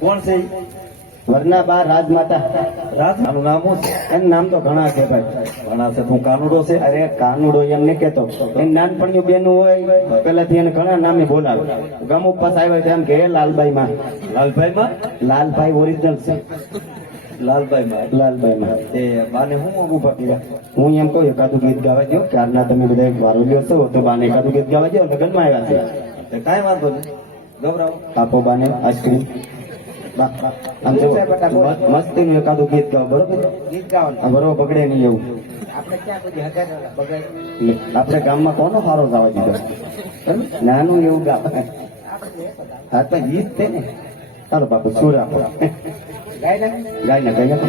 કોણ છે? વરના બા રાજમાતા. રાજ આનું નામ શું એનું નામ તો ઘણા છે ભાઈ. ઘણા છે તું કાનુડો છે? અરે કાનુડો એમ ને કેતો એ નાનપણિયું બેનું હોય પેલાથી એને ઘણા નામે બોલાવે. ગમ ઉપવાસ આવ્યો એમ કે લાલભાઈ માં. લાલભાઈ માં? લાલભાઈ ઓરિજિનલ છે. લાલભાઈ માં? લાલબાઈ માં. એ બાને હું કર્યા? હું એમ કહું એકાદું ગીત ગાવા દો ક્યારના તમે બધા વારો લ્યો છો તો બાને એકાદું ગીત ગાવા દો લગ્નમાં આવ્યા છે. કાંઈ વાંધો નહીં. ગભરાવો આપો બાને આઈસ્ક્રીમ મસ્તી નું એકાદું ગીત ગાવ બરોબર? ગીત બરોબર બગડે નહીં એવું. આપણે ગામમાં કોનો સારો ગાવા દીધો નાનું એવું ગાવ હા તો ગીત છે ને. ચાલો બાપુ સુર આપો. ગાય ને ગાય ને ને